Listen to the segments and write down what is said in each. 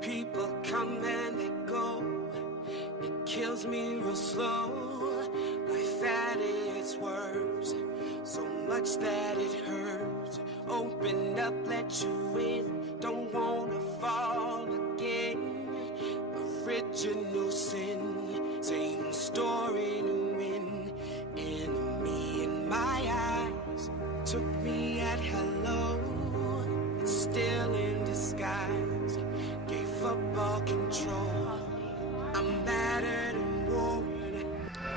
People come and they go, it kills me real slow. Life at its worst, so much that it hurts. Open up, let you in, don't wanna fall again. Original sin, same story to win. Enemy in my eyes, took me at hello. It's still in disguise, gave up all control. I'm battered and worn.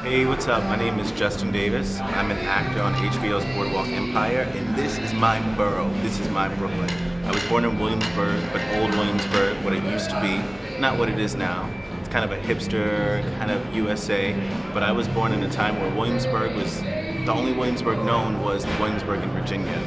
Hey, what's up? My name is Justin Davis. I'm an actor on HBO's Boardwalk Empire, and this is my borough. This is my Brooklyn. I was born in Williamsburg, but old Williamsburg, what it used to be, not what it is now. It's kind of a hipster, kind of USA, but I was born in a time where Williamsburg was, the only Williamsburg known was Williamsburg in Virginia.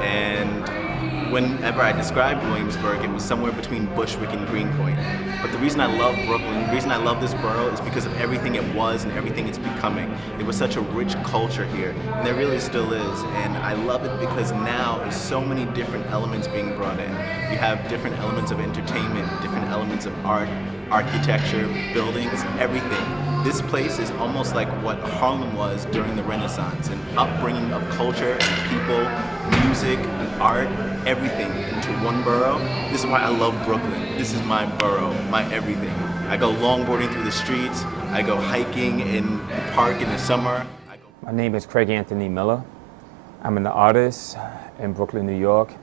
And whenever I described Williamsburg, it was somewhere between Bushwick and Greenpoint. But the reason I love Brooklyn, the reason I love this borough is because of everything it was and everything it's becoming. It was such a rich culture here, and there really still is. And I love it because now there's so many different elements being brought in. You have different elements of entertainment, different elements of art, architecture, buildings, everything. This place is almost like what Harlem was during the Renaissance, an upbringing of culture and people, music, art, everything into one borough. This is why I love Brooklyn. This is my borough, my everything. I go longboarding through the streets. I go hiking in the park in the summer. My name is Craig Anthony Miller. I'm an artist in Brooklyn, New York.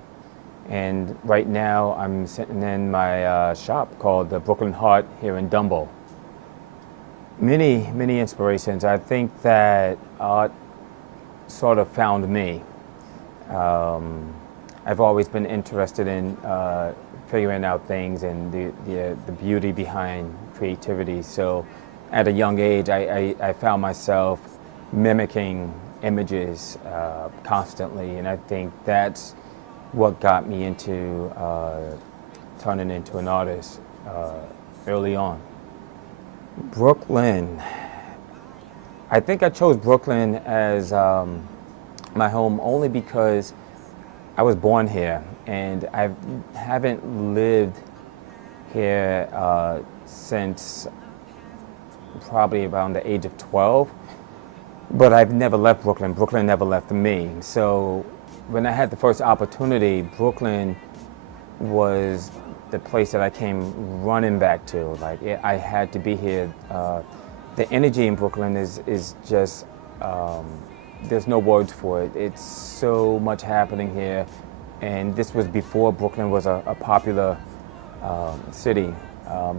And right now I'm sitting in my shop called the Brooklyn Heart here in Dumbo. Many inspirations. I think that art sort of found me. I've always been interested in figuring out things and the beauty behind creativity. So at a young age, I found myself mimicking images constantly, and I think that's what got me into turning into an artist early on. Brooklyn. I think I chose Brooklyn as my home only because I was born here, and I haven't lived here since probably around the age of 12, but I've never left Brooklyn. Brooklyn never left me. So when I had the first opportunity, Brooklyn was the place that I came running back to. Like, I had to be here. The energy in Brooklyn is just, there's no words for it. It's so much happening here. And this was before Brooklyn was a popular city.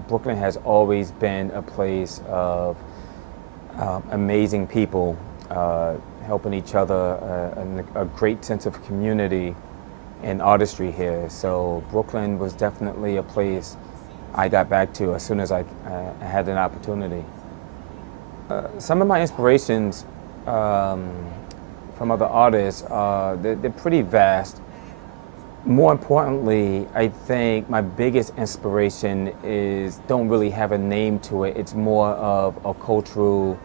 Brooklyn has always been a place of amazing people helping each other, a great sense of community and artistry here. So Brooklyn was definitely a place I got back to as soon as I had an opportunity. Some of my inspirations from other artists, they're pretty vast. More importantly, I think my biggest inspiration don't really have a name to it. It's more of a cultural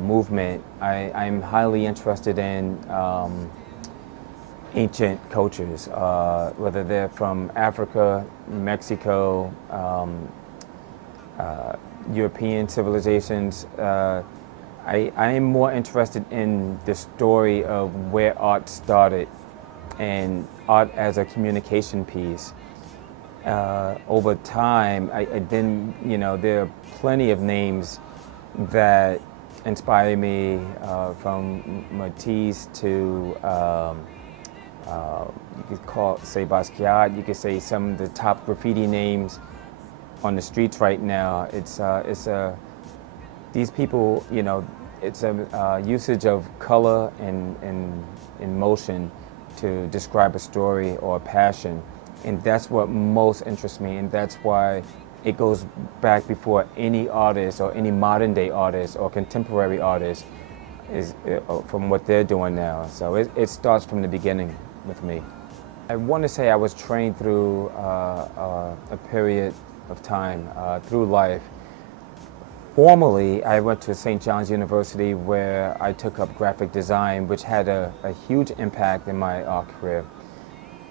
movement. I'm highly interested in ancient cultures, whether they're from Africa, Mexico, European civilizations. I am more interested in the story of where art started and art as a communication piece. Over time, there are plenty of names that inspire me, from Matisse to you could say Basquiat. You could say some of the top graffiti names on the streets right now. These people, it's a usage of color and motion to describe a story or a passion, and that's what most interests me, and that's why it goes back before any artist or any modern day artist or contemporary artist is from what they're doing now. So it starts from the beginning with me. I want to say I was trained through a period of time, through life, Formally, I went to St. John's University where I took up graphic design, which had a huge impact in my art career.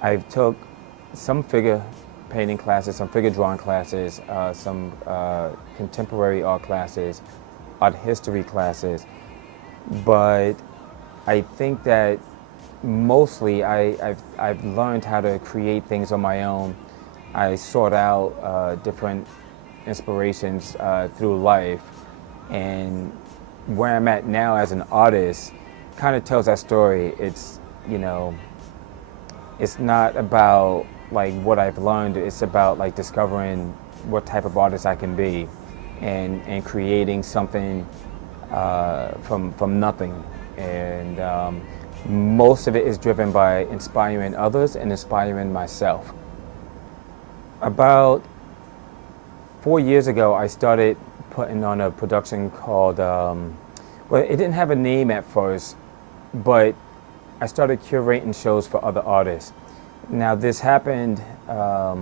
I took some figure painting classes, some figure drawing classes, some contemporary art classes, art history classes, but I think that mostly I've learned how to create things on my own. I sought out different inspirations through life, and where I'm at now as an artist kind of tells that story. It's, you know, it's not about like what I've learned, it's about like discovering what type of artist I can be and creating something from nothing. And most of it is driven by inspiring others and inspiring myself. About 4 years ago, I started putting on a production called, well, it didn't have a name at first, but I started curating shows for other artists. Now, this happened at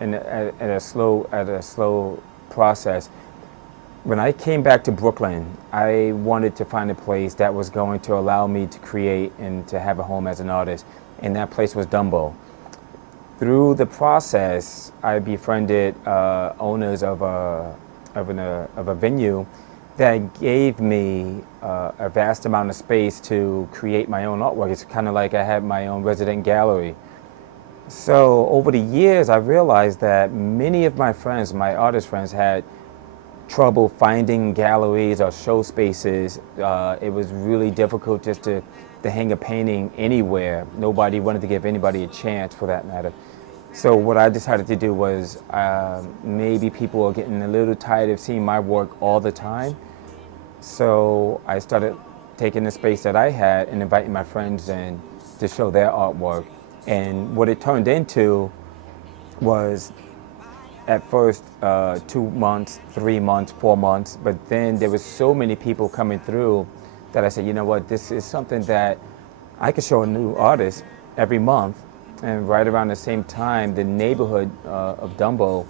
a slow process. When I came back to Brooklyn, I wanted to find a place that was going to allow me to create and to have a home as an artist, and that place was Dumbo. Through the process, I befriended owners of a venue that gave me a vast amount of space to create my own artwork. It's kind of like I had my own resident gallery. So over the years, I realized that many of my friends, my artist friends, had trouble finding galleries or show spaces. It was really difficult just to hang a painting anywhere. Nobody wanted to give anybody a chance, for that matter. So what I decided to do was maybe people are getting a little tired of seeing my work all the time. So I started taking the space that I had and inviting my friends in to show their artwork. And what it turned into was, at first, 2 months, 3 months, 4 months, but then there was so many people coming through that I said, you know what, this is something that I could show a new artist every month. And right around the same time, the neighborhood of Dumbo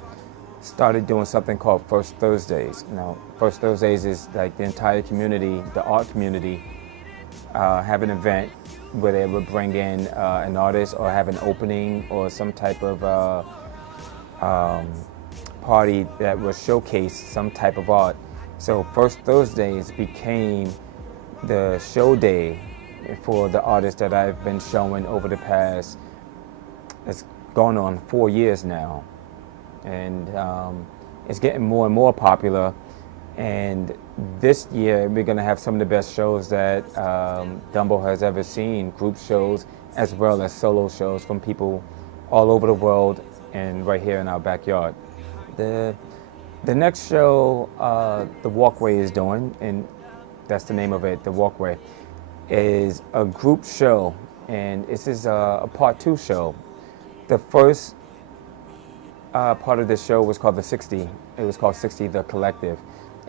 started doing something called First Thursdays. You know, First Thursdays is like the entire community, the art community, have an event where they would bring in an artist or have an opening or some type of party that would showcase some type of art. So First Thursdays became the show day for the artists that I've been showing over the past, it's gone on 4 years now. And it's getting more and more popular. And this year, we're gonna have some of the best shows that Dumbo has ever seen, group shows as well as solo shows from people all over the world and right here in our backyard. The next show, The Walkway is doing, and that's the name of it, The Walkway, is a group show, and this is a part 2 show. The first part of this show was called The 60. It was called 60 The Collective.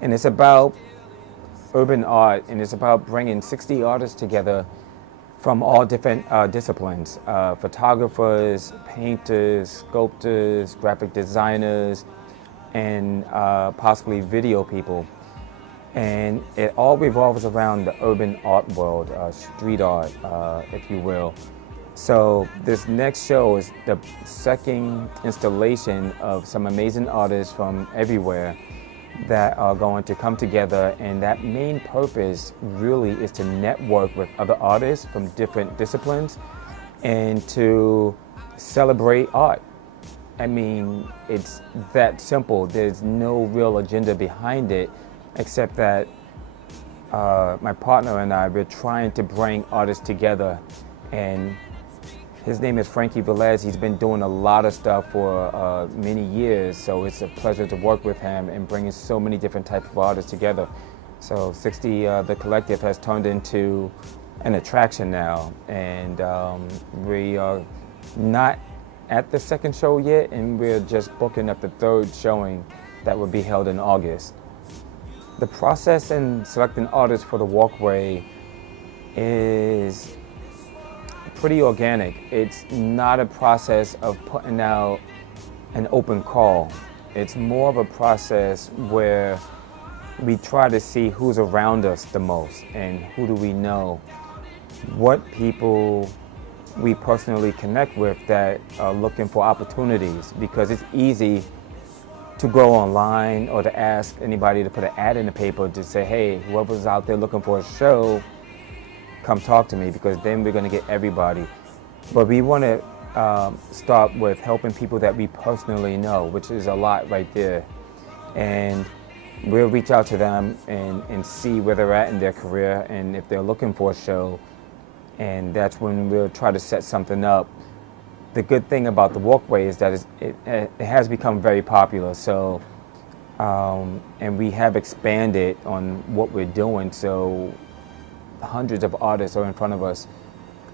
And it's about urban art, and it's about bringing 60 artists together from all different disciplines. Photographers, painters, sculptors, graphic designers, and possibly video people. And it all revolves around the urban art world, street art, if you will. So this next show is the second installation of some amazing artists from everywhere that are going to come together, and that main purpose really is to network with other artists from different disciplines and to celebrate art. I mean, it's that simple. There's no real agenda behind it, except that my partner and I, we're trying to bring artists together. And his name is Frankie Velez. He's been doing a lot of stuff for many years, so it's a pleasure to work with him and bringing so many different types of artists together. So 60 The Collective has turned into an attraction now, and we are not at the second show yet, and we're just booking up the third showing that will be held in August. The process in selecting artists for The Walkway is pretty organic. It's not a process of putting out an open call. It's more of a process where we try to see who's around us the most and who do we know, what people we personally connect with that are looking for opportunities, because it's easy to go online or to ask anybody to put an ad in the paper to say, hey, whoever's out there looking for a show, come talk to me, because then we're going to get everybody. But we want to start with helping people that we personally know, which is a lot right there. And we'll reach out to them and see where they're at in their career and if they're looking for a show. And that's when we'll try to set something up. The good thing about the walkway is that it has become very popular. So, and we have expanded on what we're doing. So hundreds of artists are in front of us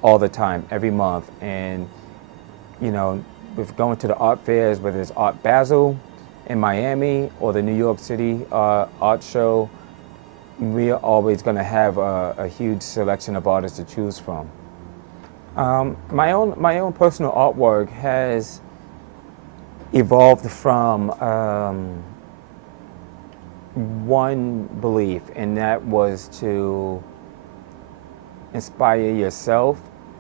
all the time, every month. And, you know, with going to the art fairs, whether it's Art Basel in Miami or the New York City art show, we are always going to have a huge selection of artists to choose from. My own personal artwork has evolved from one belief, and that was to inspire yourself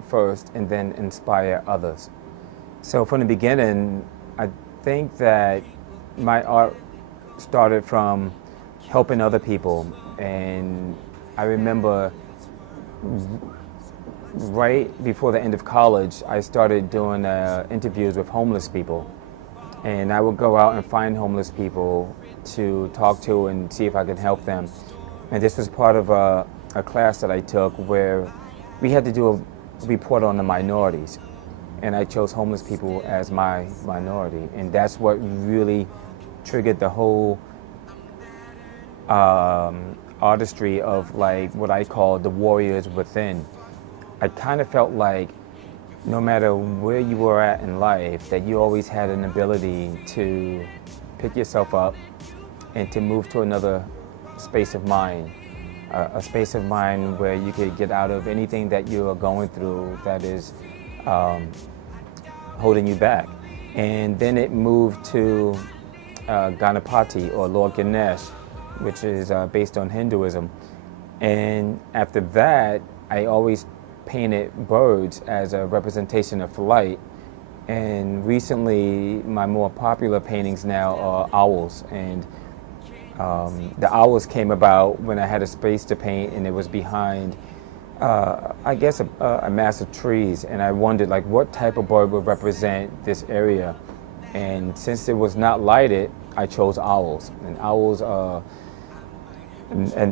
first and then inspire others. So from the beginning, I think that my art started from helping other people. And I remember right before the end of college, I started doing interviews with homeless people. And I would go out and find homeless people to talk to and see if I could help them. And this was part of a class that I took where we had to do a report on the minorities. And I chose homeless people as my minority. And that's what really triggered the whole artistry of like what I call the warriors within. I kind of felt like no matter where you were at in life, that you always had an ability to pick yourself up and to move to another space of mind, a space of mind where you could get out of anything that you are going through that is holding you back. And then it moved to Ganapati, or Lord Ganesh, which is based on Hinduism. And after that, I always painted birds as a representation of flight. And recently, my more popular paintings now are owls. And the owls came about when I had a space to paint, and it was behind, I guess, a mass of trees. And I wondered, like, what type of bird would represent this area? And since it was not lighted, I chose owls. And owls are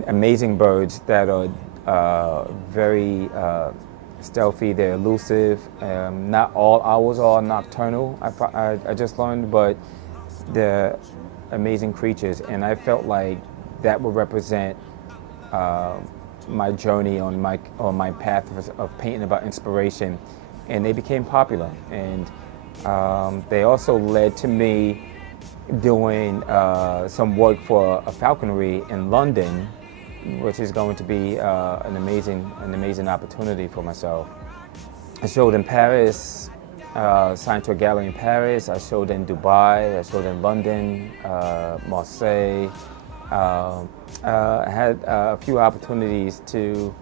amazing birds that are very stealthy, they're elusive. Not all owls are nocturnal, I just learned, but they're amazing creatures. And I felt like that would represent my journey on my path of painting about inspiration. And they became popular. And they also led to me doing some work for a falconry in London, which is going to be an amazing opportunity for myself. I showed in Paris, signed to a gallery in Paris. I showed in Dubai. I showed in London, Marseille. I had a few opportunities to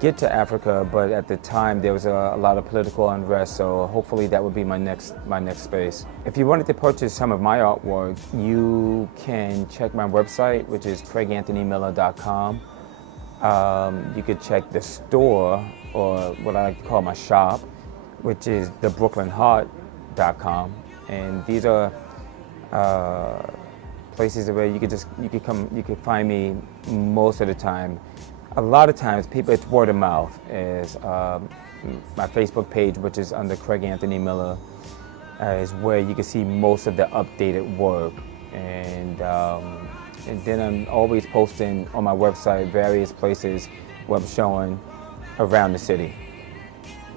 get to Africa, but at the time there was a lot of political unrest, so hopefully that would be my next space. If you wanted to purchase some of my artwork, you can check my website, which is craiganthonymiller.com. You could check the store, or what I like to call my shop, which is thebrooklynheart.com. And these are places where you could find me most of the time. A lot of times, it's word of mouth. Is my Facebook page, which is under Craig Anthony Miller, is where you can see most of the updated work. And then I'm always posting on my website various places where I'm showing around the city.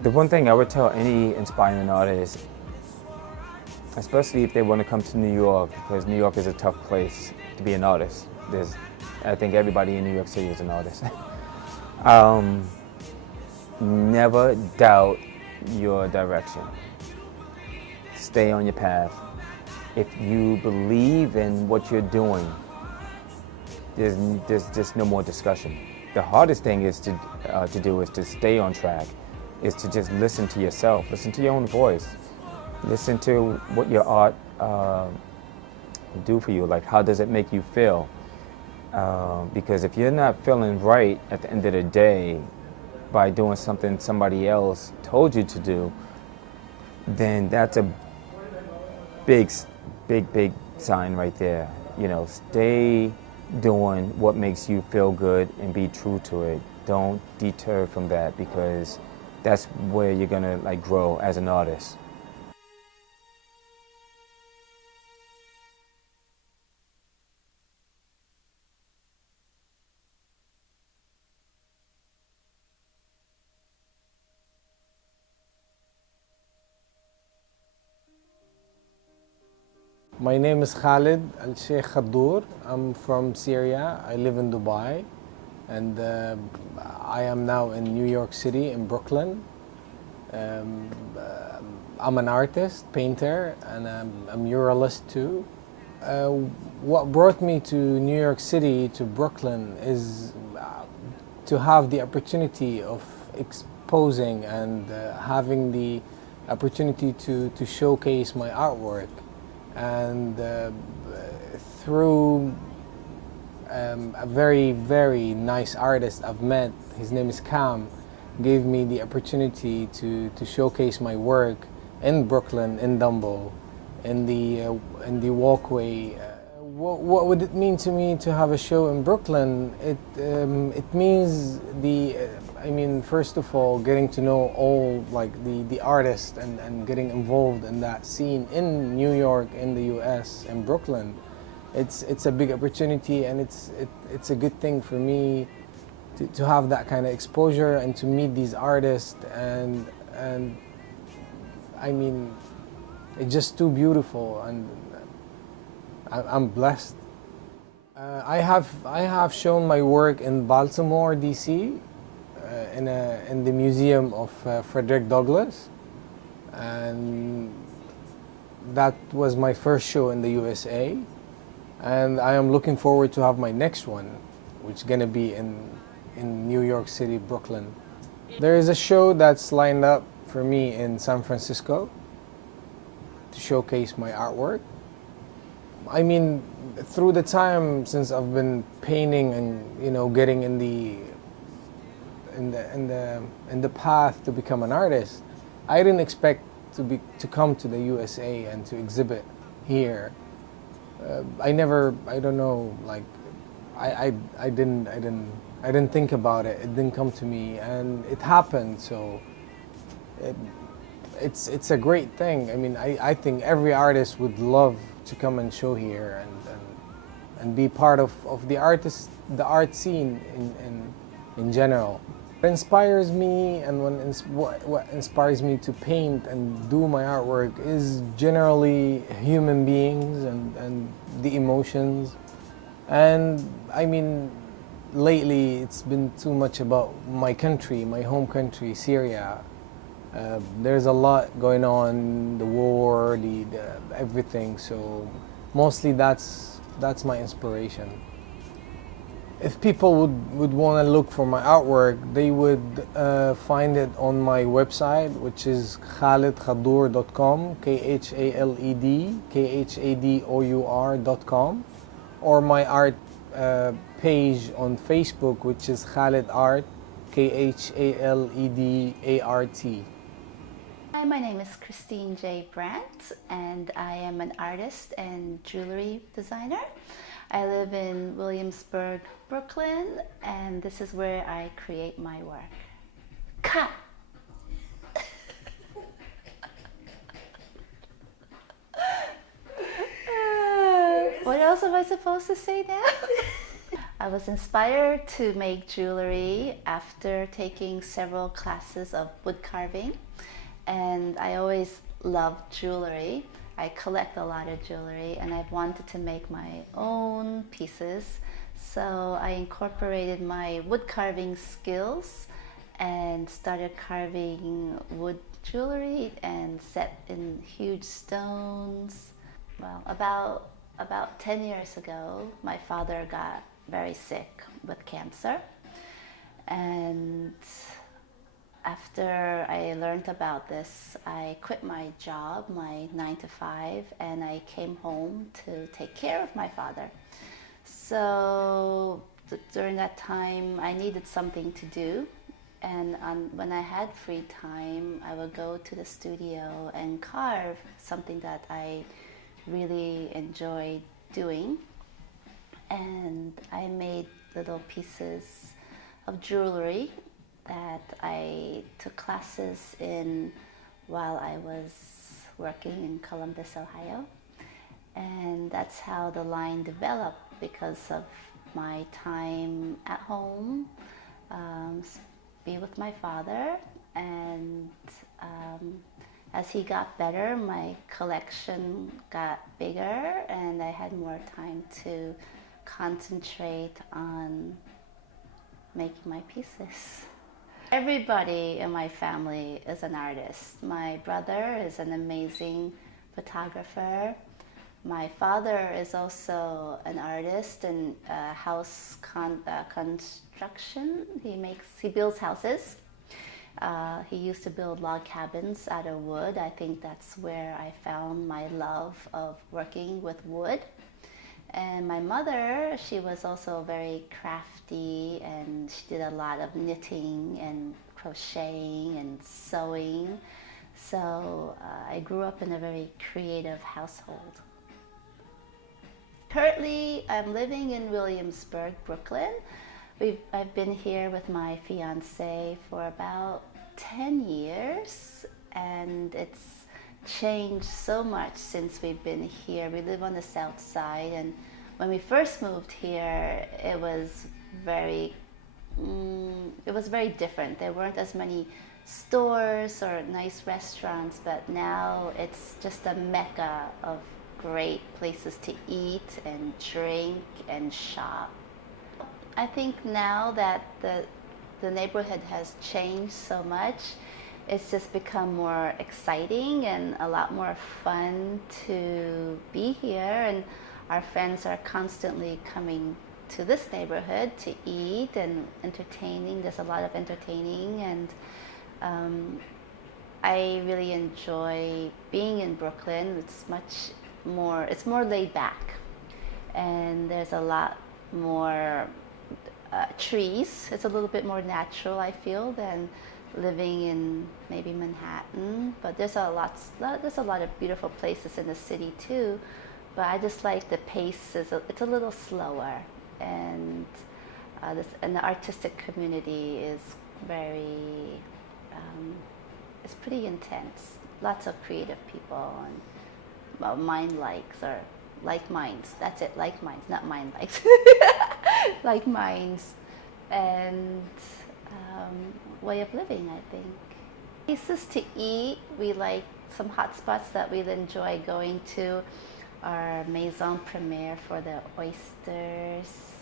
The one thing I would tell any inspiring artist, especially if they want to come to New York, because New York is a tough place to be an artist. I think everybody in New York City is an artist. Never doubt your direction. Stay on your path. If you believe in what you're doing, there's just no more discussion. The hardest thing is to do is to stay on track, is to just listen to yourself, listen to your own voice, listen to what your art do for you, like how does it make you feel? Because if you're not feeling right at the end of the day by doing something somebody else told you to do, then that's a big sign right there. You know, stay doing what makes you feel good and be true to it. Don't deter from that, because that's where you're gonna like grow as an artist. My name is Khalid Al-Sheikh Khaddour. I'm from Syria. I live in Dubai, and I am now in New York City, in Brooklyn. I'm an artist, painter, and I'm a muralist too. What brought me to New York City, to Brooklyn, is to have the opportunity of exposing and having the opportunity to showcase my artwork. And through a very nice artist I've met, his name is Cam, gave me the opportunity to showcase my work in Brooklyn, in Dumbo, in the walkway. What would it mean to me to have a show in Brooklyn? It means first of all, getting to know all like the artists and getting involved in that scene in New York, in the US, in Brooklyn. It's a big opportunity, and it's a good thing for me to have that kind of exposure and to meet these artists, and I mean, it's just too beautiful, and I'm blessed. I have shown my work in Baltimore, DC, in the Museum of Frederick Douglass, and that was my first show in the USA, and I am looking forward to have my next one, which is gonna be in New York City, Brooklyn. There is a show that's lined up for me in San Francisco to showcase my artwork. I mean, through the time since I've been painting and getting in the path to become an artist, I didn't expect to come to the USA and to exhibit here. I didn't think about it. It didn't come to me, and it happened. So it's a great thing. I mean, I think every artist would love to come and show here and be part of the art scene in general. What inspires me, and what inspires me to paint and do my artwork, is generally human beings and the emotions. And I mean, lately it's been too much about my country, my home country, Syria. There's a lot going on, the war, the everything. So mostly that's my inspiration. If people would want to look for my artwork, they would find it on my website, which is khalidkhaddour.com, KHALED KHADOUR.com, or my art page on Facebook, which is Khalid Art, KHALEDART. Hi, my name is Christine J. Brandt, and I am an artist and jewelry designer. I live in Williamsburg, Brooklyn, and this is where I create my work. Cut! What else am I supposed to say now? I was inspired to make jewelry after taking several classes of wood carving, and I always loved jewelry. I collect a lot of jewelry, and I've wanted to make my own pieces. So I incorporated my wood carving skills and started carving wood jewelry and set in huge stones. Well, about 10 years ago, my father got very sick with cancer. And after I learned about this, I quit my job, my 9 to 5, and I came home to take care of my father. So during that time, I needed something to do. And when I had free time, I would go to the studio and carve something that I really enjoyed doing. And I made little pieces of jewelry that I took classes in while I was working in Columbus, Ohio. And that's how the line developed, because of my time at home, be with my father, and as he got better, my collection got bigger and I had more time to concentrate on making my pieces. Everybody in my family is an artist. My brother is an amazing photographer. My father is also an artist in house construction. He builds houses. He used to build log cabins out of wood. I think that's where I found my love of working with wood. And my mother, she was also very crafty, and she did a lot of knitting and crocheting and sewing. So I grew up in a very creative household. Currently, I'm living in Williamsburg, Brooklyn. I've been here with my fiance for about 10 years, and it's changed so much since we've been here. We live on the south side, and when we first moved here, it was very different. There weren't as many stores or nice restaurants, but now it's just a mecca of great places to eat and drink and shop. I think now that the neighborhood has changed so much, it's just become more exciting and a lot more fun to be here, and our friends are constantly coming to this neighborhood to eat and entertaining. There's a lot of entertaining, and I really enjoy being in Brooklyn. It's more laid back, and there's a lot more trees. It's a little bit more natural, I feel, than living in maybe Manhattan. But there's a lot of beautiful places in the city too. But I just like the pace it's a little slower, and the artistic community is very it's pretty intense. Lots of creative people, and mind likes, or like minds. That's it, like minds, not mind likes. Like minds, and way of living, I think. Places to eat, we like some hot spots that we'll enjoy going to. Our Maison Premiere for the oysters.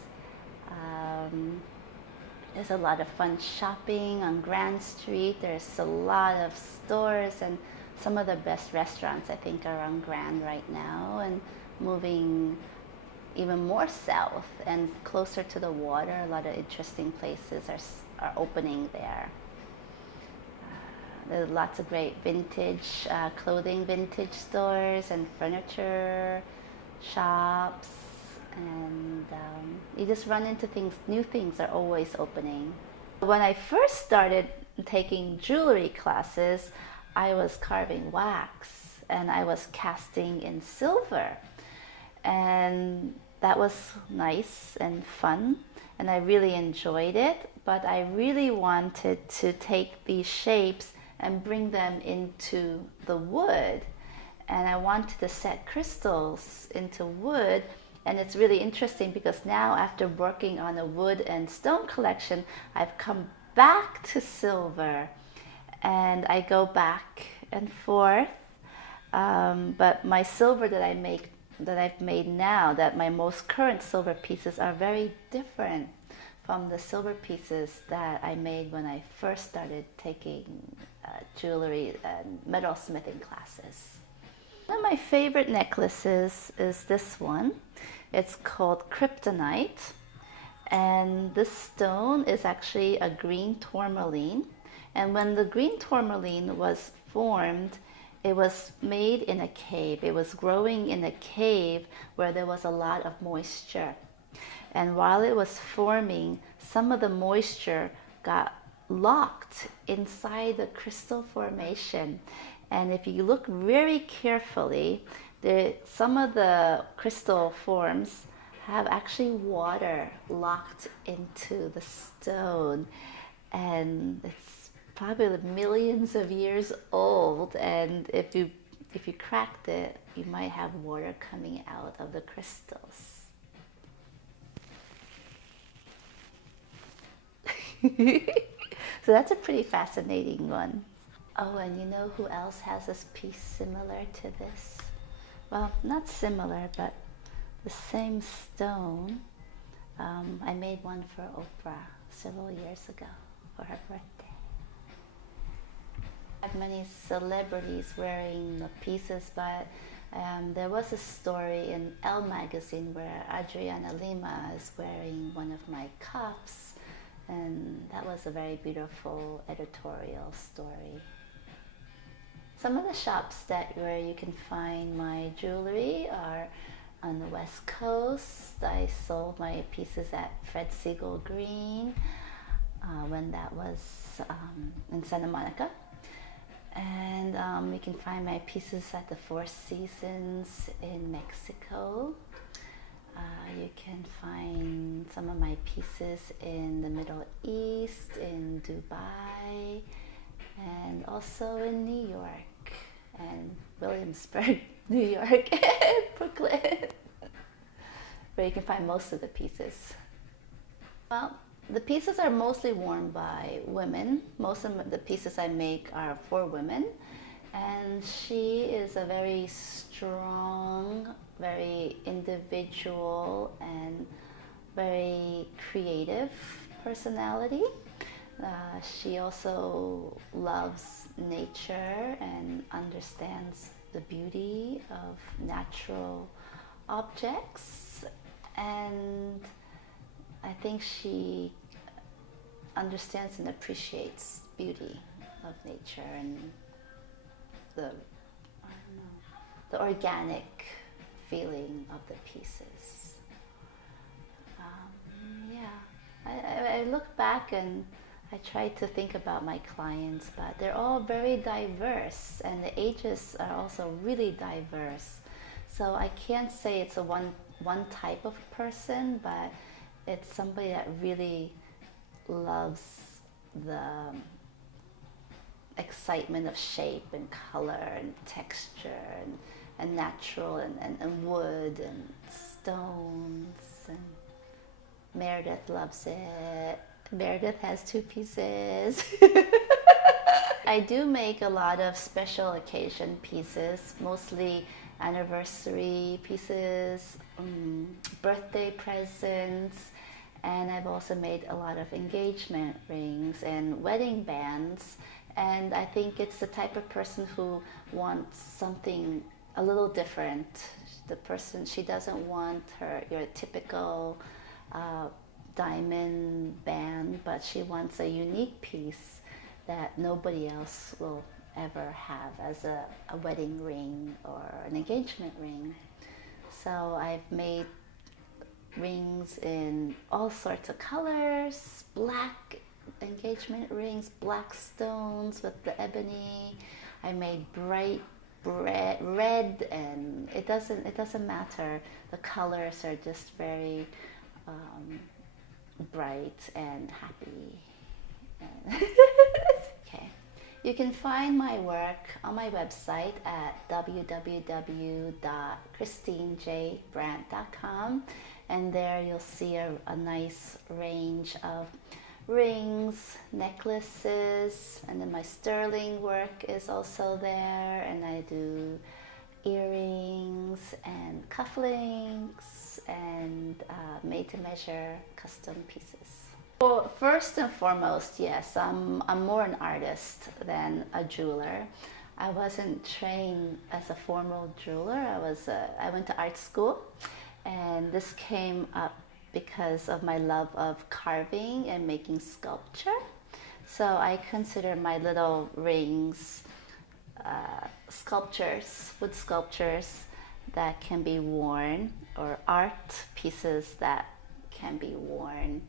There's a lot of fun shopping on Grand Street. There's a lot of stores, and some of the best restaurants, I think, are on Grand right now, and moving even more south and closer to the water. A lot of interesting places are opening there. There's lots of great vintage clothing, vintage stores and furniture shops, and you just run into things. New things are always opening. When I first started taking jewelry classes, I was carving wax and I was casting in silver, and that was nice and fun, and I really enjoyed it. But I really wanted to take these shapes and bring them into the wood, and I wanted to set crystals into wood. And it's really interesting because now, after working on a wood and stone collection, I've come back to silver, and I go back and forth. But my silver that I've made now, that my most current silver pieces are very different from the silver pieces that I made when I first started taking jewelry and metalsmithing classes. One of my favorite necklaces is this one. It's called Kryptonite, and this stone is actually a green tourmaline. And when the green tourmaline was formed, it was made in a cave. It was growing in a cave where there was a lot of moisture. And while it was forming, some of the moisture got locked inside the crystal formation. And if you look very carefully, some of the crystal forms have actually water locked into the stone. And it's probably millions of years old. And if you cracked it, you might have water coming out of the crystals. So that's a pretty fascinating one. Oh, and you know who else has this piece similar to this? Well, not similar, but the same stone. I made one for Oprah several years ago for her birthday. I had many celebrities wearing the pieces, but there was a story in Elle magazine where Adriana Lima is wearing one of my cups. And that was a very beautiful editorial story. Some of the shops where you can find my jewelry are on the West Coast. I sold my pieces at Fred Siegel Green when that was in Santa Monica. And you can find my pieces at the Four Seasons in Mexico. You can find some of my pieces in the Middle East, in Dubai, and also in New York, and Williamsburg, New York, and Brooklyn, where you can find most of the pieces. Well, the pieces are mostly worn by women. Most of the pieces I make are for women. And she is a very strong, very individual, and very creative personality. She also loves nature and understands the beauty of natural objects. And I think she understands and appreciates beauty of nature and the organic feeling of the pieces. I look back and I try to think about my clients, but they're all very diverse, and the ages are also really diverse. So I can't say it's a one type of person, but it's somebody that really loves the excitement of shape and color and texture and natural and wood and stones. And Myrdith loves it. Myrdith has 2 pieces. I do make a lot of special occasion pieces, mostly anniversary pieces, birthday presents, and I've also made a lot of engagement rings and wedding bands. And I think it's the type of person who wants something a little different. She doesn't want your typical diamond band, but she wants a unique piece that nobody else will ever have as a wedding ring or an engagement ring. So I've made rings in all sorts of colors, black engagement rings, black stones with the ebony. I made bright red, and it doesn't matter. The colors are just very bright and happy. Okay. You can find my work on my website at www.christinejbrandt.com, and there you'll see a nice range of rings, necklaces, and then my sterling work is also there, and I do earrings and cufflinks and made-to-measure custom pieces. Well, first and foremost, yes, I'm more an artist than a jeweler. I wasn't trained as a formal jeweler. I went to art school, and this came up because of my love of carving and making sculpture. So I consider my little rings sculptures, wood sculptures that can be worn, or art pieces that can be worn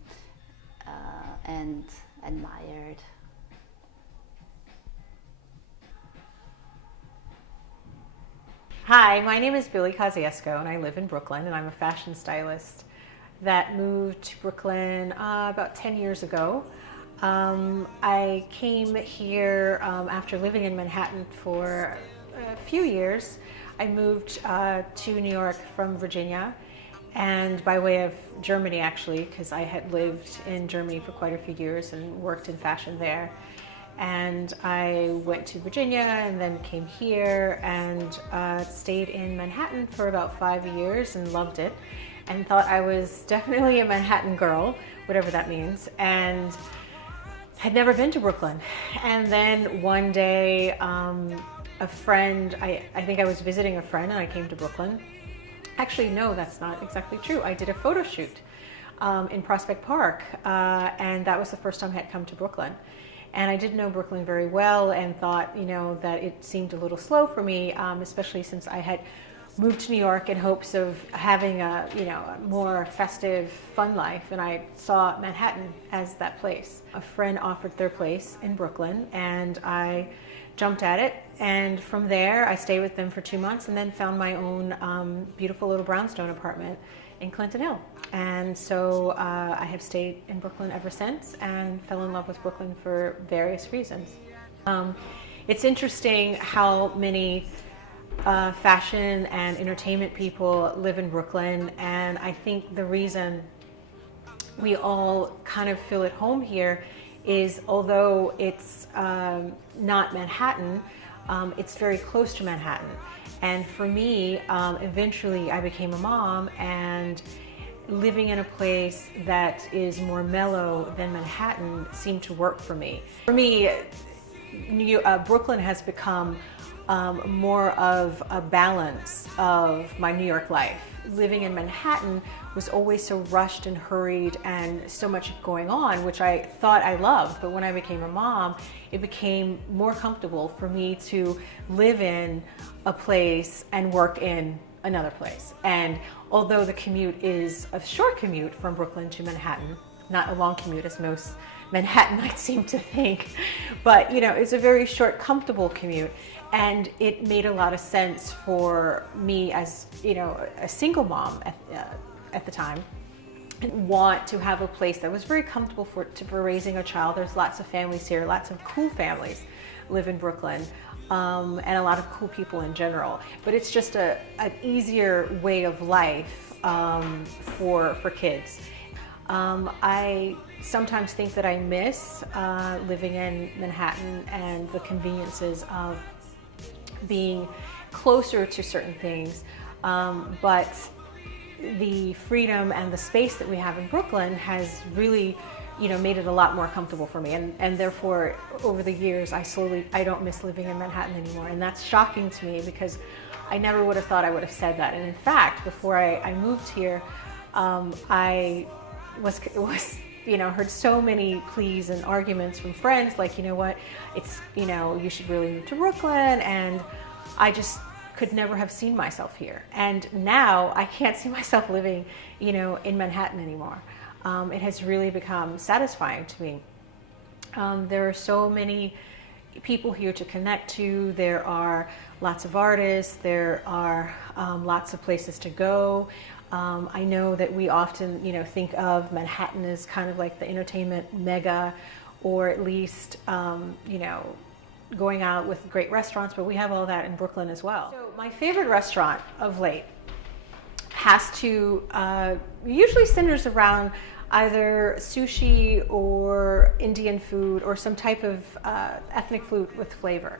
and admired. Hi, my name is Billy Kosciuszko, and I live in Brooklyn, and I'm a fashion stylist that moved to Brooklyn about 10 years ago. I came here after living in Manhattan for a few years. I moved to New York from Virginia, and by way of Germany actually, because I had lived in Germany for quite a few years and worked in fashion there. And I went to Virginia and then came here and stayed in Manhattan for about 5 years and loved it, and thought I was definitely a Manhattan girl, whatever that means, and had never been to Brooklyn. And then one day, a friend, I think I was visiting a friend and I came to Brooklyn. Actually, no, that's not exactly true. I did a photo shoot in Prospect Park, and that was the first time I had come to Brooklyn. And I didn't know Brooklyn very well and thought, that it seemed a little slow for me, especially since I had moved to New York in hopes of having a more festive, fun life, and I saw Manhattan as that place. A friend offered their place in Brooklyn, and I jumped at it, and from there I stayed with them for 2 months and then found my own beautiful little brownstone apartment in Clinton Hill. And so I have stayed in Brooklyn ever since and fell in love with Brooklyn for various reasons. It's interesting how many fashion and entertainment people live in Brooklyn, and I think the reason we all kind of feel at home here is, although it's not Manhattan, it's very close to Manhattan. And for me, eventually I became a mom, and living in a place that is more mellow than Manhattan seemed to work for me. For me, Brooklyn has become more of a balance of my New York life. Living in Manhattan was always so rushed and hurried and so much going on, which I thought I loved, but when I became a mom, it became more comfortable for me to live in a place and work in another place. And although the commute is a short commute from Brooklyn to Manhattan, not a long commute as most Manhattanites seem to think, but it's a very short, comfortable commute. And it made a lot of sense for me as, a single mom at the time, and want to have a place that was very comfortable for raising a child. There's lots of families here, lots of cool families live in Brooklyn, and a lot of cool people in general. But it's just an easier way of life for kids. I sometimes think that I miss living in Manhattan and the conveniences of being closer to certain things, but the freedom and the space that we have in Brooklyn has really, made it a lot more comfortable for me, and therefore over the years I don't miss living in Manhattan anymore, and that's shocking to me because I never would have thought I would have said that. And in fact, before I moved here, I was heard so many pleas and arguments from friends like, it's, you should really move to Brooklyn, and I just could never have seen myself here. And now I can't see myself living, in Manhattan anymore. It has really become satisfying to me. There are so many people here to connect to. There are lots of artists. There are lots of places to go. I know that we often, think of Manhattan as kind of like the entertainment mega, or at least, going out with great restaurants, but we have all that in Brooklyn as well. So my favorite restaurant of late has to, usually centers around either sushi or Indian food or some type of ethnic food with flavor.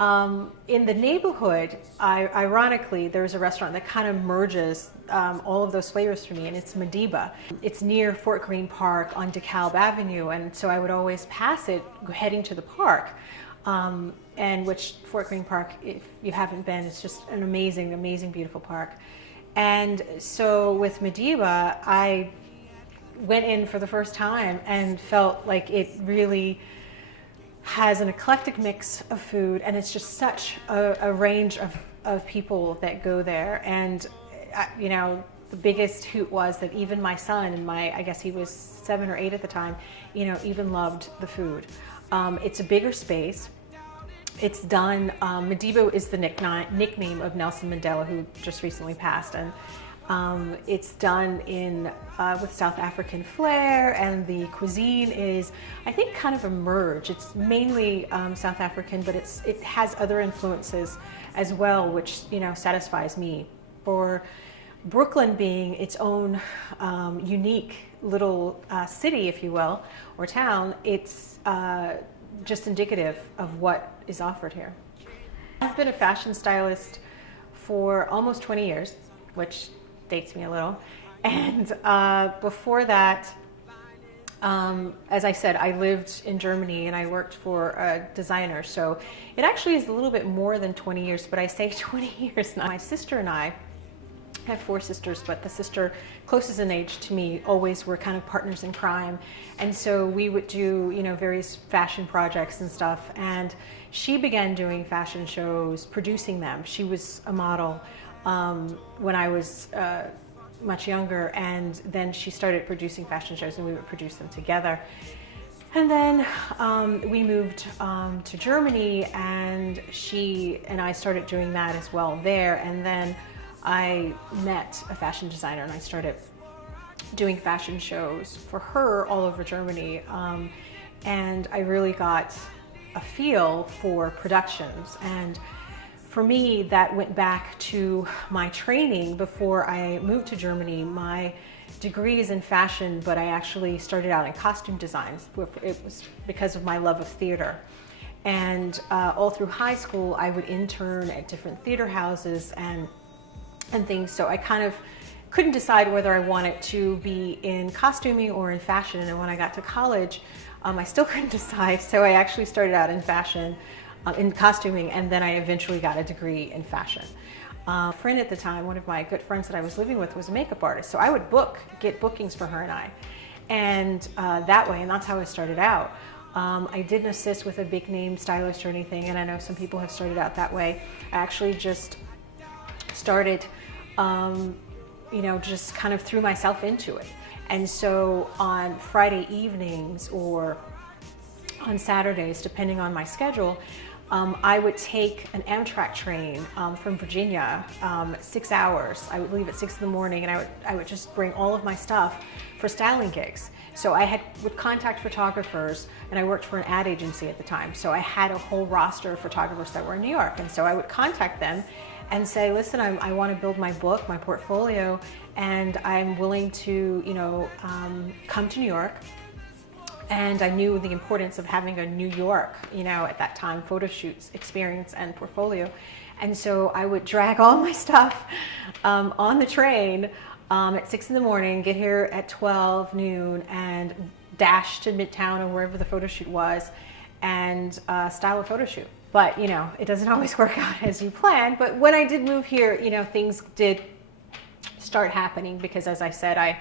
In the neighborhood, ironically, there's a restaurant that kind of merges all of those flavors for me, and it's Madiba. It's near Fort Greene Park on DeKalb Avenue, and so I would always pass it heading to the park. and which Fort Greene Park, if you haven't been, it's just an amazing, amazing, beautiful park. And so with Madiba, I went in for the first time and felt like it really has an eclectic mix of food, and it's just such a range of people that go there. And you know, the biggest hoot was that even my son, and I guess he was 7 or 8 at the time, you know, even loved the food. It's a bigger space. It's done, Madiba is the nickname of Nelson Mandela, who just recently passed, and it's done in with South African flair, and the cuisine is, I think, kind of a merge. It's mainly South African, but it has other influences as well, which, you know, satisfies me. For Brooklyn being its own unique little city, if you will, or town, it's just indicative of what is offered here. I've been a fashion stylist for almost 20 years, which dates me a little. And before that, as I said, I lived in Germany and I worked for a designer. So it actually is a little bit more than 20 years, but I say 20 years now. My sister and I have 4 sisters, but the sister closest in age to me always were kind of partners in crime. And so we would do, you know, various fashion projects and stuff. And she began doing fashion shows, producing them. She was a model when I was much younger, and then she started producing fashion shows and we would produce them together. And then we moved to Germany, and she and I started doing that as well there. And then I met a fashion designer and I started doing fashion shows for her all over Germany. And I really got a feel for productions. And for me, that went back to my training before I moved to Germany. My degree is in fashion, but I actually started out in costume design. It was because of my love of theater. And all through high school, I would intern at different theater houses and things. So I kind of couldn't decide whether I wanted to be in costuming or in fashion. And when I got to college, I still couldn't decide. So I actually started out in fashion, in costuming, and then I eventually got a degree in fashion. A friend at the time, one of my good friends that I was living with, was a makeup artist. So I would get bookings for her and I. And that way, and that's how I started out. I didn't assist with a big name stylist or anything, and I know some people have started out that way. I actually just started, you know, just kind of threw myself into it. And so on Friday evenings or on Saturdays, depending on my schedule, I would take an Amtrak train from Virginia, 6 hours. I would leave at 6 in the morning, and I would just bring all of my stuff for styling gigs. So I would contact photographers, and I worked for an ad agency at the time. So I had a whole roster of photographers that were in New York. And so I would contact them and say, listen, I want to build my book, my portfolio, and I'm willing to, you know, come to New York. And I knew the importance of having a New York, you know, at that time, photo shoots experience and portfolio. And so I would drag all my stuff on the train at 6 in the morning, get here at 12 noon, and dash to Midtown or wherever the photo shoot was, and style a photo shoot. But, you know, it doesn't always work out as you plan. But when I did move here, you know, things did start happening, because, as I said, I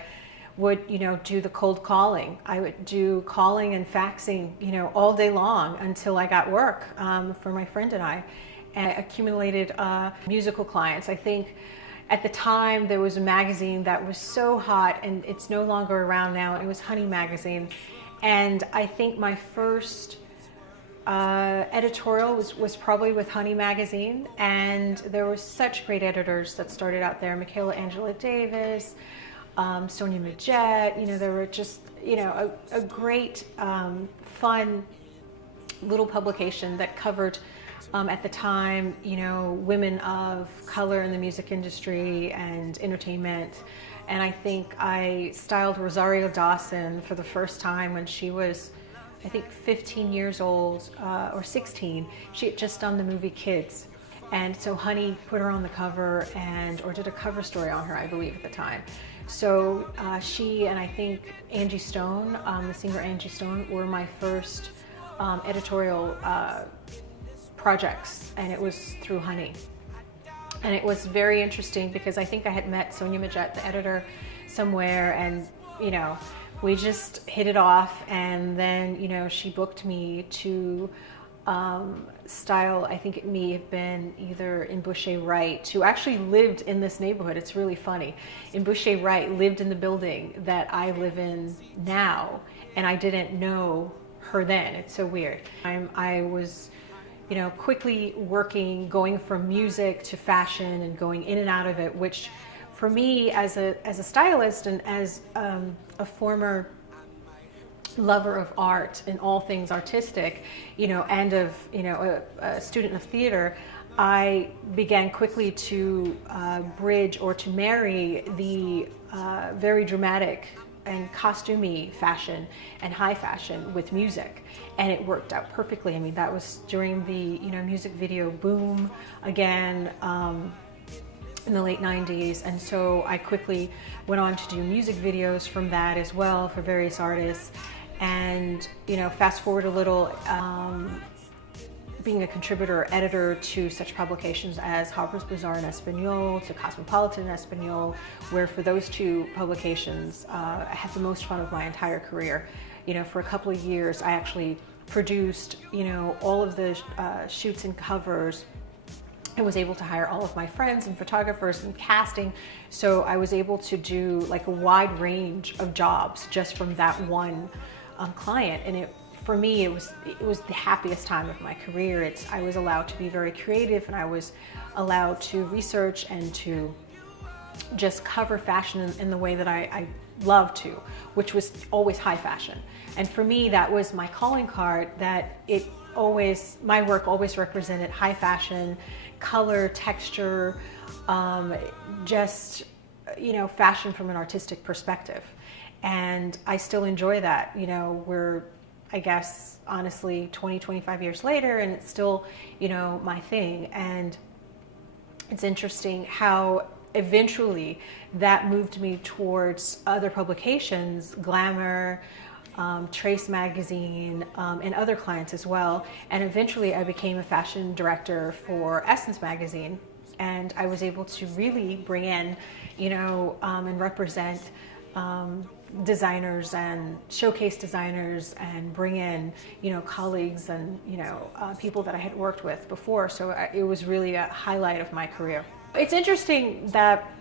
would, you know, do the cold calling. I would do calling and faxing, you know, all day long until I got work for my friend and I accumulated musical clients. I think at the time there was a magazine that was so hot, and it's no longer around now. It was Honey Magazine. And I think my first editorial was probably with Honey Magazine, and there were such great editors that started out there. Michaela Angela Davis, Sonia Majette, you know, there were just, you know, a great, fun little publication that covered, at the time, you know, women of color in the music industry and entertainment. And I think I styled Rosario Dawson for the first time when she was, I think, 15 years old, or 16. She had just done the movie Kids. And so Honey put her on the cover, or did a cover story on her, I believe, at the time. So she and I think Angie Stone, the singer Angie Stone, were my first editorial projects, and it was through Honey. And it was very interesting because I think I had met Sonia Majette, the editor, somewhere, and you know, we just hit it off, and then you know, she booked me to style, I think it may have been either in Boucher Wright, who actually lived in this neighborhood. It's really funny. In Boucher Wright lived in the building that I live in now, and I didn't know her then. It's so weird. I was, you know, quickly working, going from music to fashion and going in and out of it, which for me as a stylist and as a former lover of art and all things artistic, you know, and of, you know, a student of theater, I began quickly to bridge or to marry the very dramatic and costumey fashion and high fashion with music, and it worked out perfectly. I mean, that was during the, you know, music video boom again in the late 90s, and so I quickly went on to do music videos from that as well for various artists. And you know, fast forward a little, being a contributor or editor to such publications as Harper's Bazaar and Espanol, to Cosmopolitan and Espanol, where for those two publications I had the most fun of my entire career. You know, for a couple of years I actually produced, you know, all of the shoots and covers. I was able to hire all of my friends and photographers and casting, so I was able to do like a wide range of jobs just from that one client. And for me, it was the happiest time of my career. I was allowed to be very creative, and I was allowed to research and to just cover fashion in the way that I love to, which was always high fashion. And for me, that was my calling card, that my work always represented high fashion, color, texture, just, you know, fashion from an artistic perspective. And I still enjoy that. You know, we're, I guess, honestly, 20, 25 years later, and it's still, you know, my thing. And it's interesting how eventually that moved me towards other publications, Glamour, Trace magazine, and other clients as well. And eventually I became a fashion director for Essence magazine, and I was able to really bring in, you know, and represent designers and showcase designers, and bring in, you know, colleagues and, you know, people that I had worked with before. So it was really a highlight of my career. It's interesting that,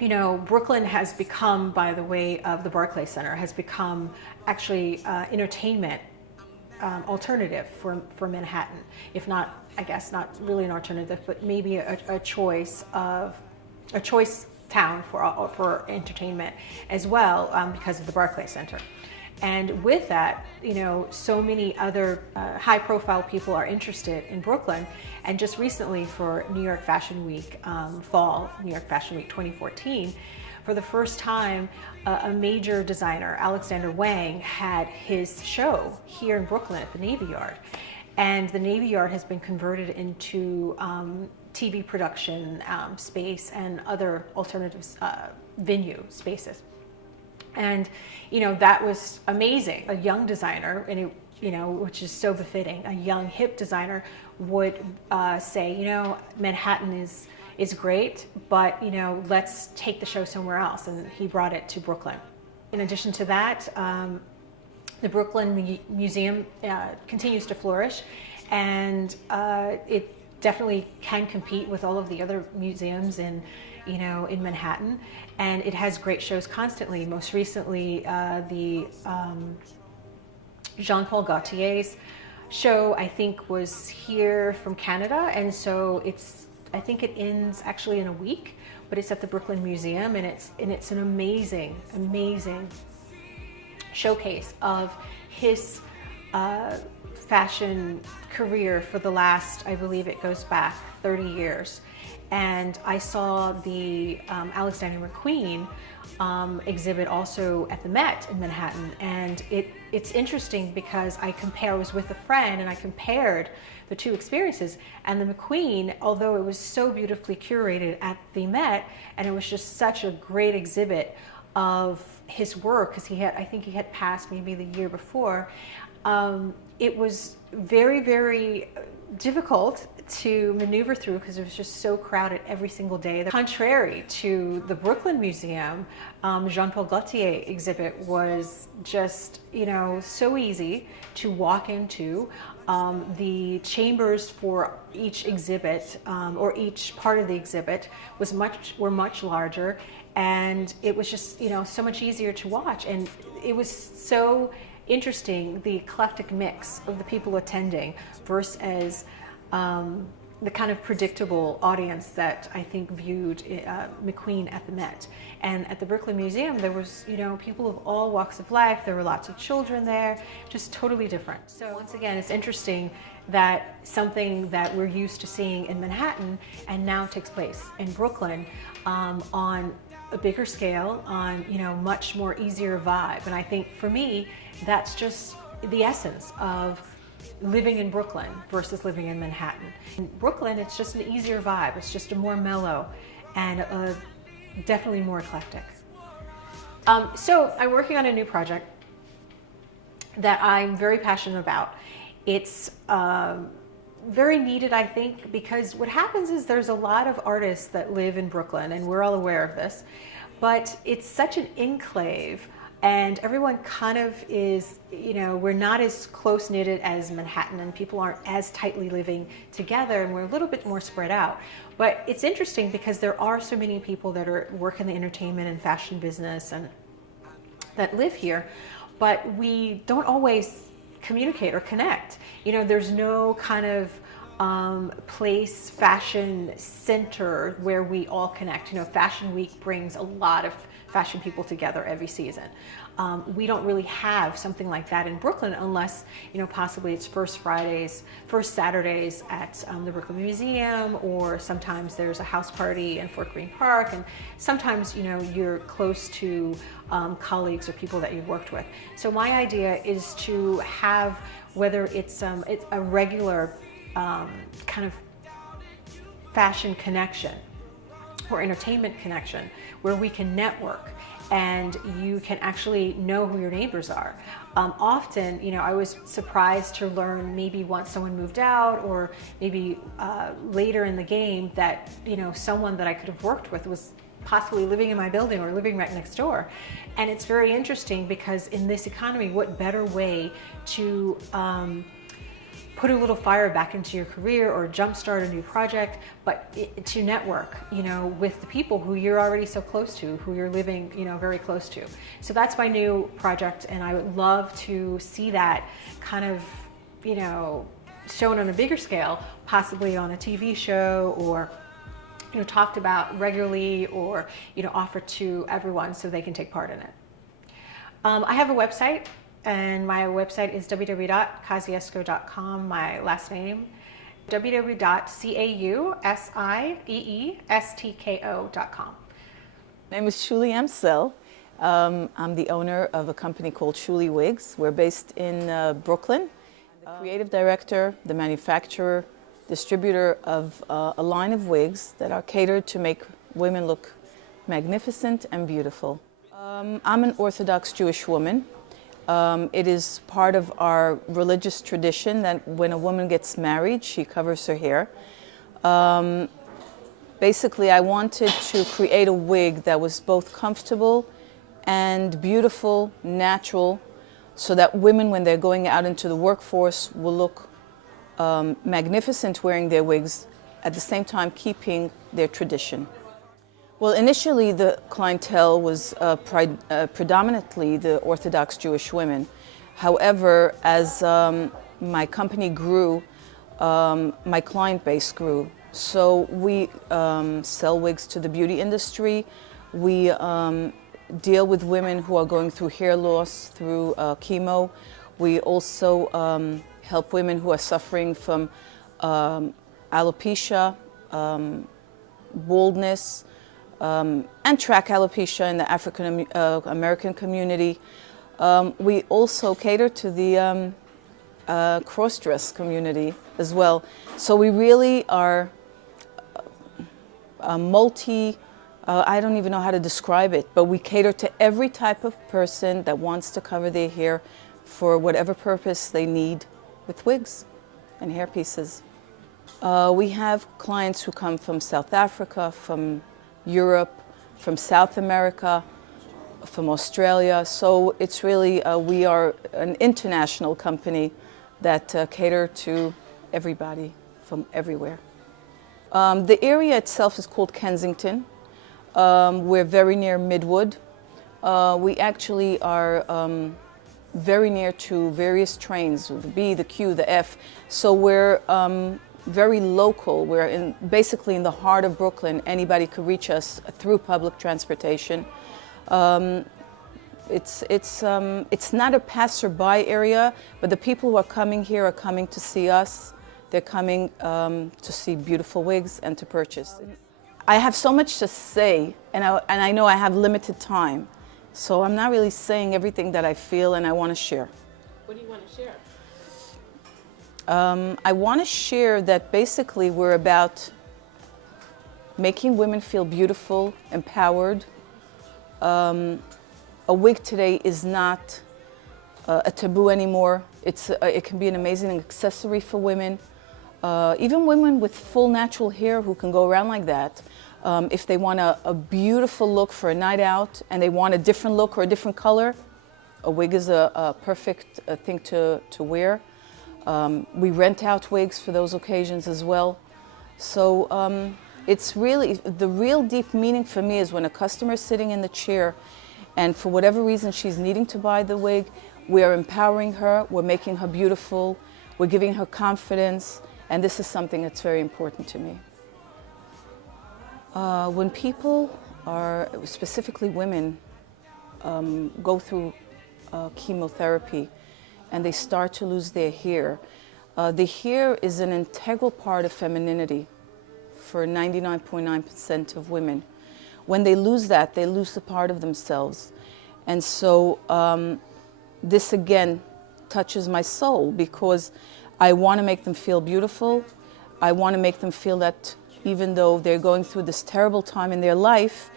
you know, Brooklyn has become, by the way of the Barclays Center, has become actually entertainment alternative for Manhattan. If not, I guess not really an alternative, but maybe a choice town for entertainment as well, because of the Barclays Center. And with that, you know, so many other high-profile people are interested in Brooklyn. And just recently, for New York Fashion Week, fall New York Fashion Week 2014, for the first time, a major designer, Alexander Wang, had his show here in Brooklyn at the Navy Yard. And the Navy Yard has been converted into TV production space and other alternative venue spaces. And, you know, that was amazing. A young designer, and it, you know, which is so befitting, a young hip designer would say, you know, Manhattan is great, but, you know, let's take the show somewhere else. And he brought it to Brooklyn. In addition to that, the Brooklyn Museum continues to flourish, and it definitely can compete with all of the other museums in Manhattan, and it has great shows constantly. Most recently, the Jean-Paul Gaultier's show, I think, was here from Canada, and so I think it ends actually in a week, but it's at the Brooklyn Museum, and it's an amazing showcase of his fashion career for the last, I believe it goes back 30 years. And I saw the Alexander McQueen exhibit also at the Met in Manhattan. And it's interesting because I was with a friend and I compared the two experiences. And the McQueen, although it was so beautifully curated at the Met, and it was just such a great exhibit of his work, because I think he had passed maybe the year before, it was very, very difficult to maneuver through because it was just so crowded every single day. Contrary to the Brooklyn Museum, Jean-Paul Gaultier exhibit was just, so easy to walk into. The chambers for each exhibit or each part of the exhibit were much larger, and it was just so much easier to watch, and it was so interesting, the eclectic mix of the people attending versus the kind of predictable audience that I think viewed McQueen at the Met. And at the Brooklyn Museum, there was, people of all walks of life. There were lots of children there, just totally different. So once again, it's interesting that something that we're used to seeing in Manhattan and now takes place in Brooklyn on a bigger scale, on, much more easier vibe. And I think for me, that's just the essence of living in Brooklyn versus living in Manhattan. In Brooklyn, it's just an easier vibe. It's just a more mellow and definitely more eclectic. So I'm working on a new project that I'm very passionate about. It's very needed, I think, because what happens is there's a lot of artists that live in Brooklyn, and we're all aware of this, but it's such an enclave. And everyone kind of is, we're not as close-knitted as Manhattan, and people aren't as tightly living together, and we're a little bit more spread out. But it's interesting because there are so many people that work in the entertainment and fashion business and that live here, but we don't always communicate or connect. There's no kind of place, fashion center where we all connect. Fashion Week brings a lot of fashion people together every season. We don't really have something like that in Brooklyn unless, possibly it's first Saturdays at the Brooklyn Museum, or sometimes there's a house party in Fort Greene Park, and sometimes, you're close to colleagues or people that you've worked with. So my idea is to have, whether it's a regular kind of fashion connection or entertainment connection where we can network and you can actually know who your neighbors are. Often, I was surprised to learn maybe once someone moved out, or maybe later in the game that, someone that I could have worked with was possibly living in my building or living right next door. And it's very interesting because in this economy, what better way to put a little fire back into your career or jumpstart a new project, but to network, with the people who you're already so close to, who you're living, very close to. So that's my new project, and I would love to see that kind of, shown on a bigger scale, possibly on a TV show, or talked about regularly, or offered to everyone so they can take part in it. I have a website, and my website is www.kasiewsko.com, my last name, www.kasiewsko.com. My name is Shuli Amsel. I'm the owner of a company called Shuli Wigs. We're based in Brooklyn. I'm the creative director, the manufacturer, distributor of a line of wigs that are catered to make women look magnificent and beautiful. I'm an Orthodox Jewish woman. It is part of our religious tradition that when a woman gets married, she covers her hair. Basically, I wanted to create a wig that was both comfortable and beautiful, natural, so that women, when they're going out into the workforce, will look magnificent wearing their wigs, at the same time keeping their tradition. Well, initially the clientele was predominantly the Orthodox Jewish women. However, as my company grew, my client base grew. So we sell wigs to the beauty industry. We deal with women who are going through hair loss, through chemo. We also help women who are suffering from alopecia, baldness, and track alopecia in the African American community. We also cater to the cross-dress community as well. So we really are I don't even know how to describe it, but we cater to every type of person that wants to cover their hair for whatever purpose they need with wigs and hairpieces. We have clients who come from South Africa, from Europe, from South America, from Australia. So it's really, we are an international company that cater to everybody from everywhere. The area itself is called Kensington. We're very near Midwood. We actually are very near to various trains, the B, the Q, the F. So we're very local. We're basically in the heart of Brooklyn. Anybody could reach us through public transportation. It's not a passerby area, but the people who are coming here are coming to see us. They're coming to see beautiful wigs and to purchase. I have so much to say, and I know I have limited time, so I'm not really saying everything that I feel and I want to share. What do you want to share? I want to share that basically we're about making women feel beautiful, empowered. A wig today is not a taboo anymore. It can be an amazing accessory for women. Even women with full natural hair who can go around like that. If they want a beautiful look for a night out and they want a different look or a different color, a wig is a perfect thing to wear. We rent out wigs for those occasions as well. So it's really, the real deep meaning for me is when a customer is sitting in the chair and for whatever reason she's needing to buy the wig, we are empowering her, we're making her beautiful, we're giving her confidence, and this is something that's very important to me. When people are, specifically women, go through chemotherapy and they start to lose their hair, the hair is an integral part of femininity for 99.9% of women. When they lose that, they lose a part of themselves. And so this again touches my soul because I want to make them feel beautiful. I want to make them feel that even though they're going through this terrible time in their life,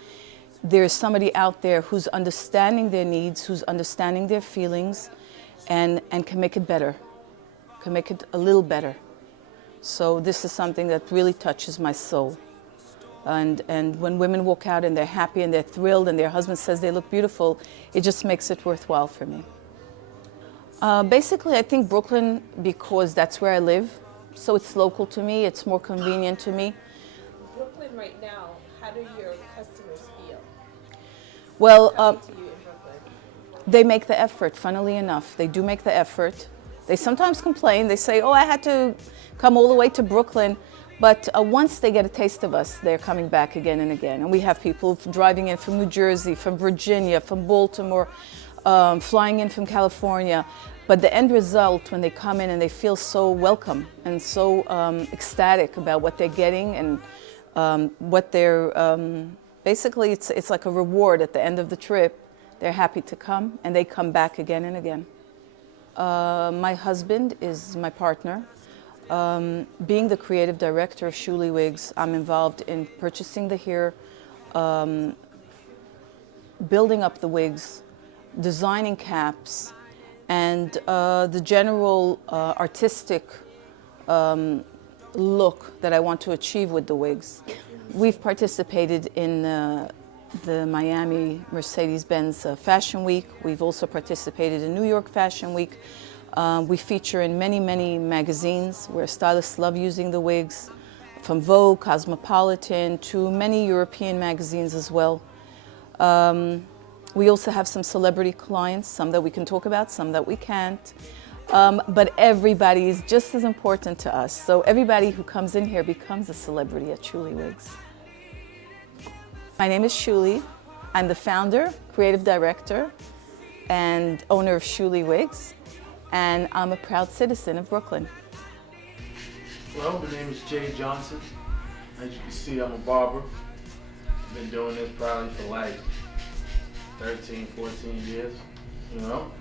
there's somebody out there who's understanding their needs, who's understanding their feelings, and can make it better, can make it a little better. So this is something that really touches my soul. And when women walk out and they're happy and they're thrilled and their husband says they look beautiful, it just makes it worthwhile for me. Basically, I think Brooklyn, because that's where I live, so it's local to me, it's more convenient to me. Brooklyn right now, how do your customers feel? Well, To you in Brooklyn? they make the effort, funnily enough. They do make the effort. They sometimes complain. They say, oh, I had to come all the way to Brooklyn. But once they get a taste of us, they're coming back again and again. And we have people driving in from New Jersey, from Virginia, from Baltimore, flying in from California. But the end result, when they come in and they feel so welcome and so ecstatic about what they're getting and what they're, basically it's like a reward at the end of the trip. They're happy to come and they come back again and again. My husband is my partner. Being the creative director of Shuli Wigs, I'm involved in purchasing the hair, building up the wigs, designing caps, and the general artistic look that I want to achieve with the wigs. We've participated in the Miami Mercedes-Benz Fashion Week. We've also participated in New York Fashion Week. We feature in many, many magazines where stylists love using the wigs, from Vogue, Cosmopolitan, to many European magazines as well. We also have some celebrity clients, some that we can talk about, some that we can't. But everybody is just as important to us. So everybody who comes in here becomes a celebrity at Shuli Wigs. My name is Shuli. I'm the founder, creative director, and owner of Shuli Wigs. And I'm a proud citizen of Brooklyn. Well, my name is Jay Johnson. As you can see, I'm a barber. I've been doing this probably for like 13, 14 years, you know.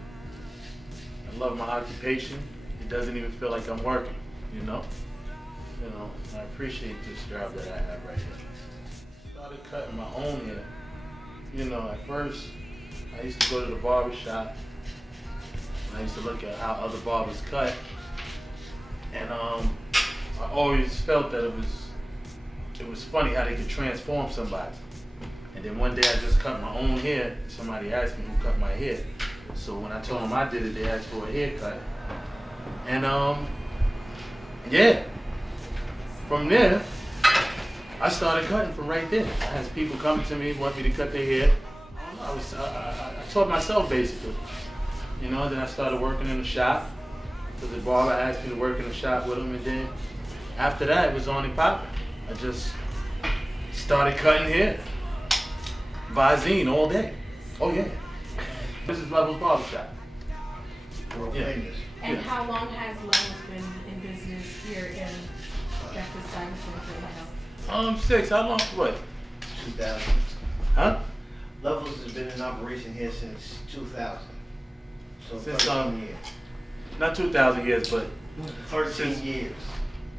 I love my occupation. It doesn't even feel like I'm working, you know. I appreciate this job that I have right here. Started cutting my own hair. You know, at first, I used to go to the barber shop. I used to look at how other barbers cut, And I always felt that it was funny how they could transform somebody. And then one day I just cut my own hair. Somebody asked me who cut my hair. So when I told them I did it, they asked for a haircut. And yeah, from there, I started cutting from right there. I had people coming to me, want me to cut their hair. I don't know, I taught myself basically. You know, then I started working in the shop. So the barber asked me to work in the shop with him, and then after that, it was on and popping. I just started cutting hair. Visine all day. Oh yeah. This is Levels Barbershop. World Yeah. famous. And Yeah. how long has Levels been in business here in Memphis, Stuyvesant? 6. How long? What? 2000. Huh? Levels has been in operation here since 2000. So Since 13 years. Not 2,000 years, but 13 since- years.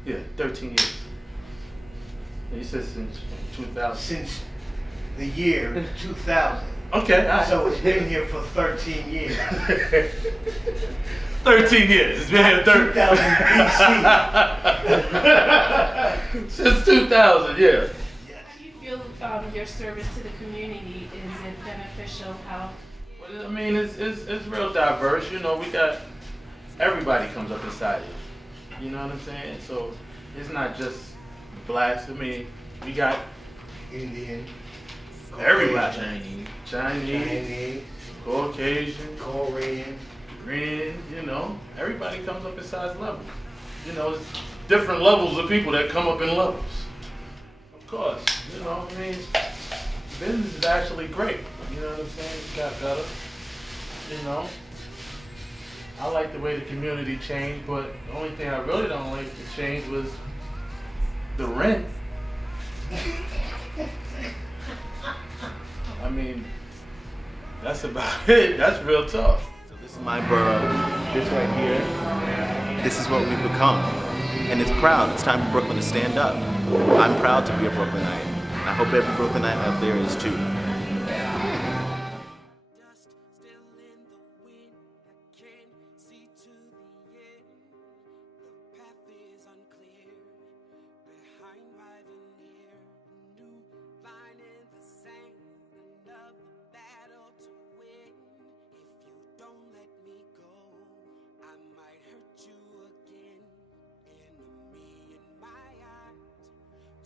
yeah, 13 years. You said since 2000. Since the year 2000. Okay, all right. So it's been here for 13 years. 13 years. It's been here 2000 BC. Since 2000, yeah. How do you feel your service to the community? Is it beneficial? How? Well, I mean, it's real diverse. You know, we got everybody comes up inside it. You know what I'm saying? So it's not just blacks. I mean, we got Indian. everybody. Chinese. Chinese, Caucasian, Korean. Green. You know, everybody comes up inside levels. You know, it's different levels of people that come up in levels. Of course, you know, I mean, business is actually great. You know what I'm saying? It's got better. You know, I like the way the community changed, but the only thing I really don't like to change was the rent. I mean, that's about it. That's real tough. So this is my borough. This right here. This is what we've become. And it's proud. It's time for Brooklyn to stand up. I'm proud to be a Brooklynite. I hope every Brooklynite out there is too. Dust still in the wind. I can't see to the end. The path is unclear. Behind by the near. New line in the sand. Another battle to win. If you don't let me go, I might hurt you again. Enemy in my eyes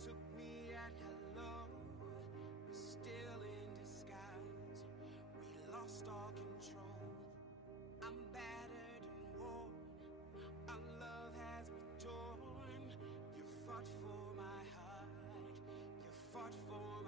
took me at hello. We're still in disguise. We lost all control. I'm battered and worn. Our love has me torn. You fought for my heart. You fought for